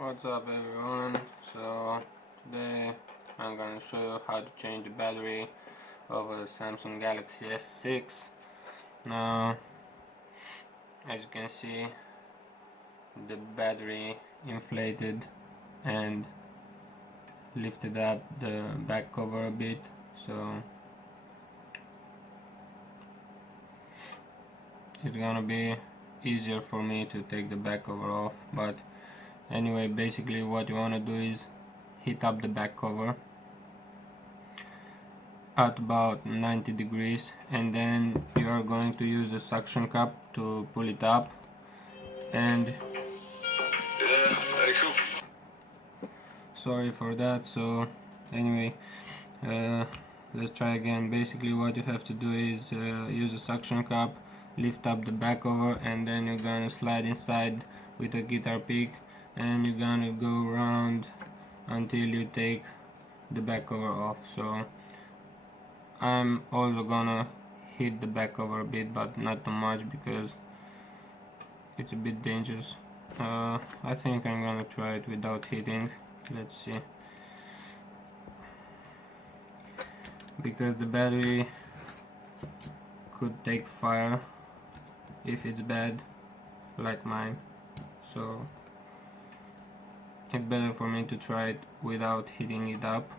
What's up everyone? So today I'm gonna show you how to change the battery of a Samsung Galaxy S6. Now as you can see, the battery inflated and lifted up the back cover a bit, so it's gonna be easier for me to take the back cover off. But anyway, basically what you want to do is heat up the back cover at about 90 degrees, and then you are going to use the suction cup to pull it up. And sorry for that. So anyway, let's try again. Basically what you have to do is use a suction cup, lift up the back cover, and then you're gonna slide inside with a guitar pick, and you're gonna go around until you take the back cover off. So I'm also gonna hit the back cover a bit, but not too much because it's a bit dangerous. I think I'm gonna try it without hitting. Let's see, because the battery could take fire if it's bad like mine, so it's better for me to try it without heating it up.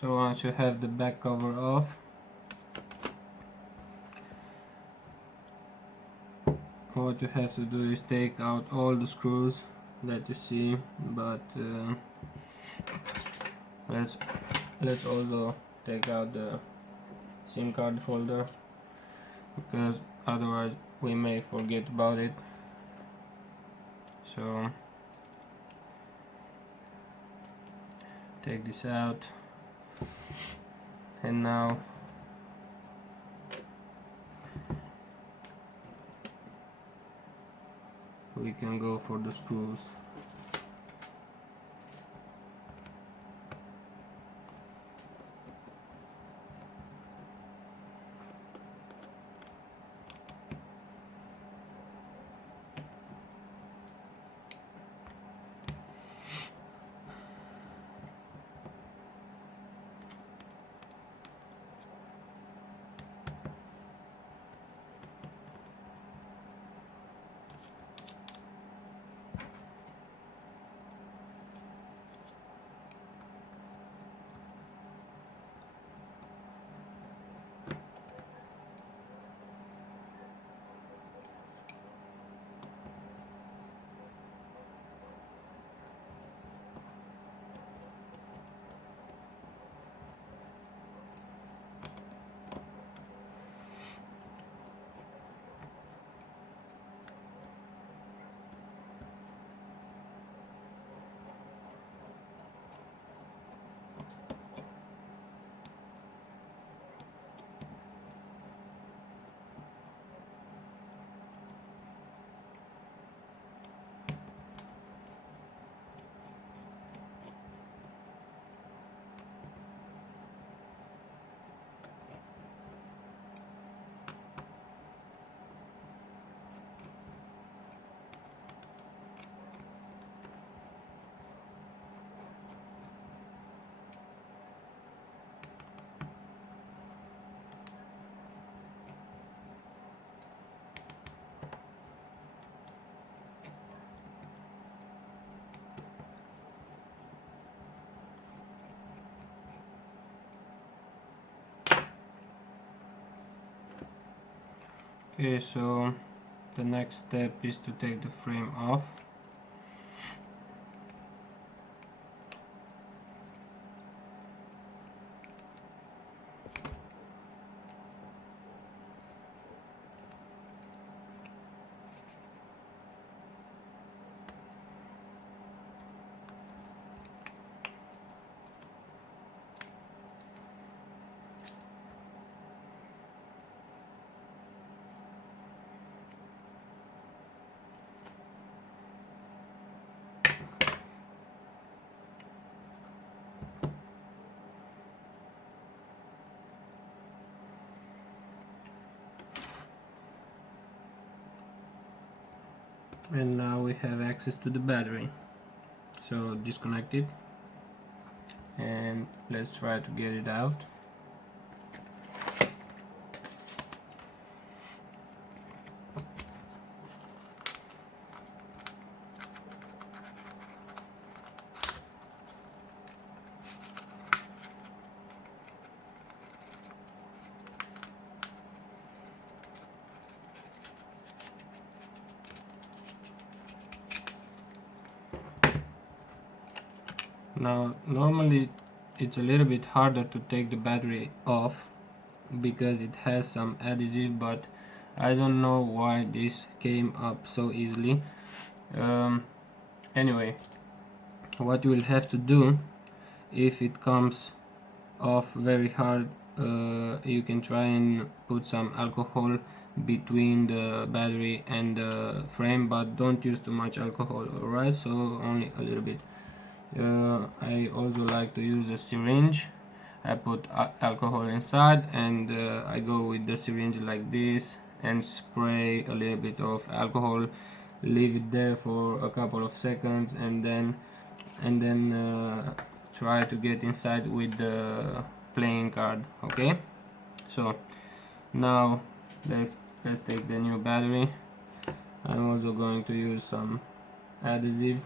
So once you have the back cover off, what you have to do is take out all the screws that you see, but let's also take out the SIM card holder, because otherwise we may forget about it. So take this out, and now we can go for the screws. Okay, so the next step is to take the frame off. and now we have access to the battery. So disconnect it and let's try to get it out. Now normally it's a little bit harder to take the battery off because it has some adhesive, but I don't know why this came up so easily. Anyway, what you will have to do if it comes off very hard, you can try and put some alcohol between the battery and the frame, but don't use too much alcohol, alright? So only a little bit. I also like to use a syringe. I put alcohol inside and I go with the syringe like this and spray a little bit of alcohol, leave it there for a couple of seconds, and then try to get inside with the playing card. Okay, so now let's take the new battery. I'm also going to use some adhesive.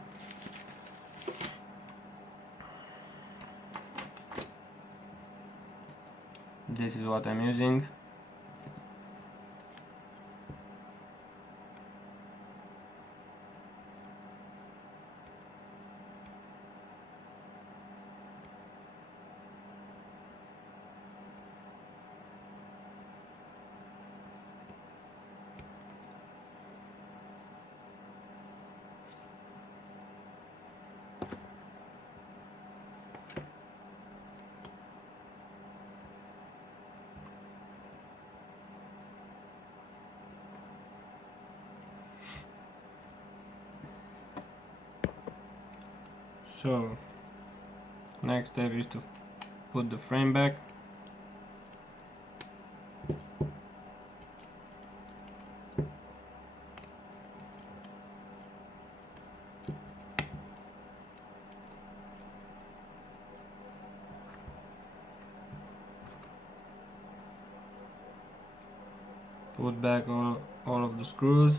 This is what I'm using. So next step is to put the frame back. Put back all of the screws.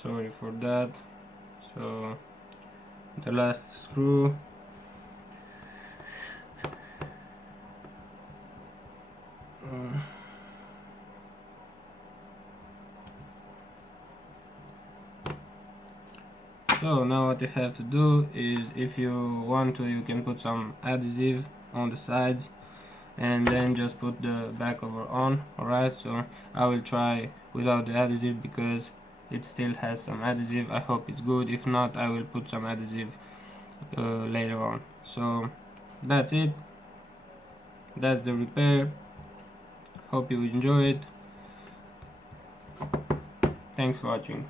Sorry for that. So the last screw. So now what you have to do is, if you want to, you can put some adhesive on the sides and then just put the back cover on. Alright, so I will try without the adhesive because it still has some adhesive. I hope it's good. If not, I will put some adhesive later on. So that's it. That's the repair. Hope you enjoy it. Thanks for watching.